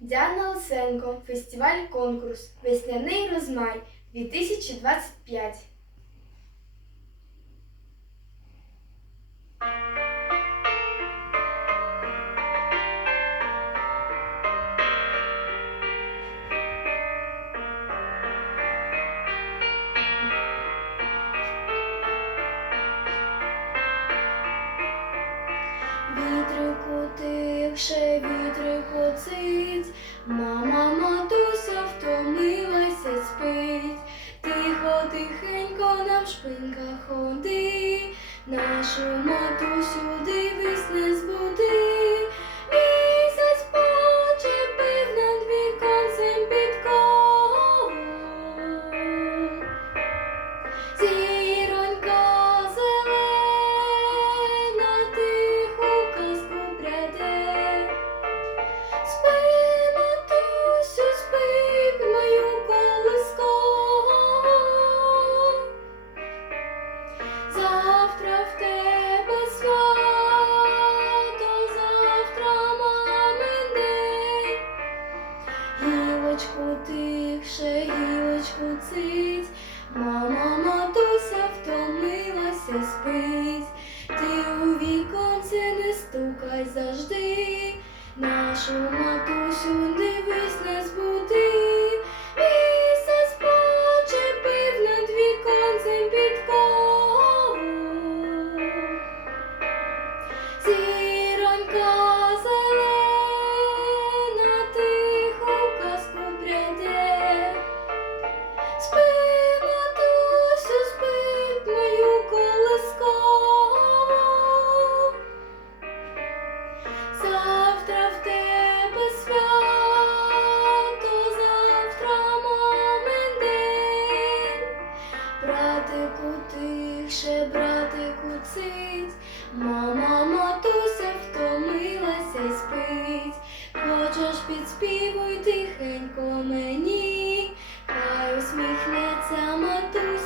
Діана Лисенко, фестиваль конкурс Весняний розмай 2025. Тихше, вітри коцить, мама матуся втомилася спить. Тихо, тихенько нам шпинках ходи, нашу матусю дивись Гілочку тихше, гілочку циць, мама матуся втомилася спить. Ти у віконце не стукай завжди, нашу матусю дивись не збуди. Місяць почепив над віконцем підкову. Зіронька тихше, братику цить, мама матуся втомилася й спить. Хочеш підспівуй тихенько мені, хай усміхнеться матуся